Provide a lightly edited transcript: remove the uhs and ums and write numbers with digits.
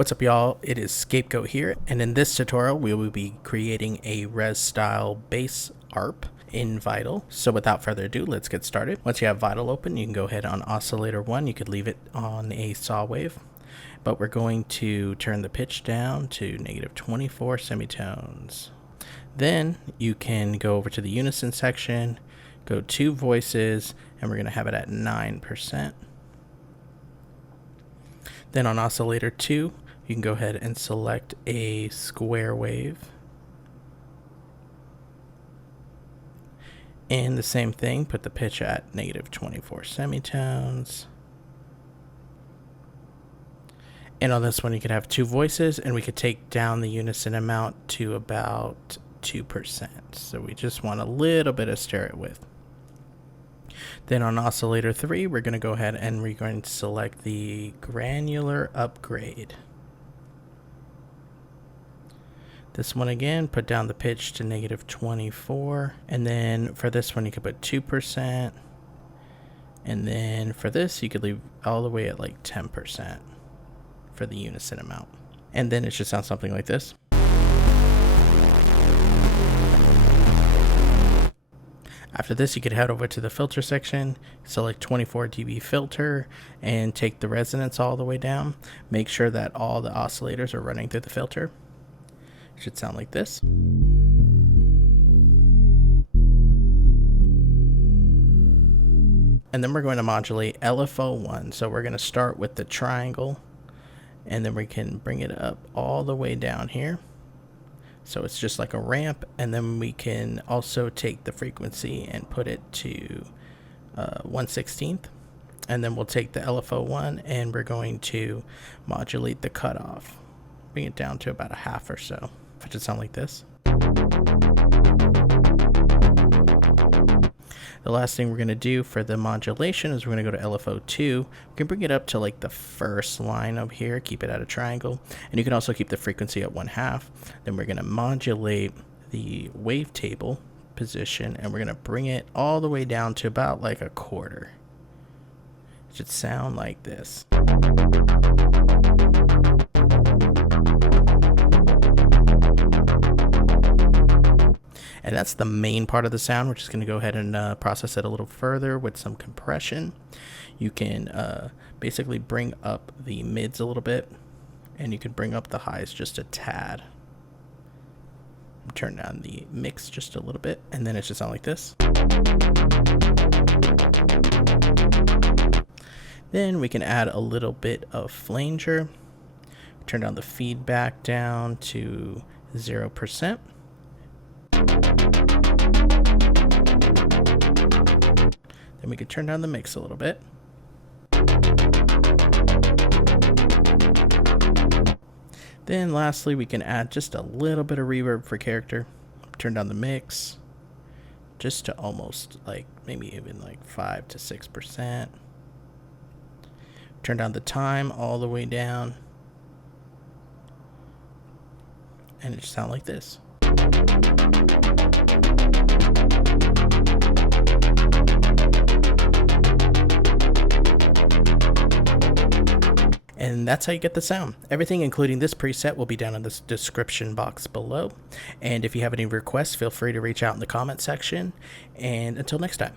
What's up, y'all? It is Scapegoat here, and in this tutorial we will be creating a Rezz style bass arp in Vital. So without further ado, let's get started. Once you have Vital open, you can go ahead on Oscillator 1. You could leave it on a saw wave, but we're going to turn the pitch down to -24 semitones. Then you can go over to the unison section, go to voices, and we're going to have it at 9%. Then on Oscillator 2, you can go ahead and select a square wave. And the same thing, put the pitch at -24 semitones. And on this one, you could have two voices, and we could take down the unison amount to about 2%. So we just want a little bit of stereo width. Then on Oscillator 3, we're going to go ahead and we're going to select the granular upgrade. This one again, put down the pitch to -24. And then for this one, you could put 2%. And then for this, you could leave all the way at like 10% for the unison amount. And then it should sound something like this. After this, you could head over to the filter section, select 24 dB filter, and take the resonance all the way down. Make sure that all the oscillators are running through the filter. It should sound like this. And then we're going to modulate LFO1. So we're going to start with the triangle, and then we can bring it up all the way down here. So it's just like a ramp, and then we can also take the frequency and put it to 1/16. And then we'll take the LFO1 and we're going to modulate the cutoff. Bring it down to about a half or so. It should sound like this. The last thing we're going to do for the modulation is we're going to go to LFO2. We can bring it up to like the first line up here, keep it at a triangle, and you can also keep the frequency at 1/2. Then we're going to modulate the wavetable position, and we're going to bring it all the way down to about like 1/4. It should sound like this. And that's the main part of the sound. We're just going to go ahead and process it a little further with some compression. You can basically bring up the mids a little bit, and you can bring up the highs just a tad. Turn down the mix just a little bit, and then it should sound like this. Then we can add a little bit of flanger. Turn down the feedback down to 0%. Then we could turn down the mix a little bit. Then lastly, we can add just a little bit of reverb for character. Turn down the mix just to almost like maybe even like 5 to 6%. Turn down the time all the way down. And it should sound like this. And that's how you get the sound. Everything, including this preset, will be down in the description box below. And if you have any requests, feel free to reach out in the comment section. And until next time.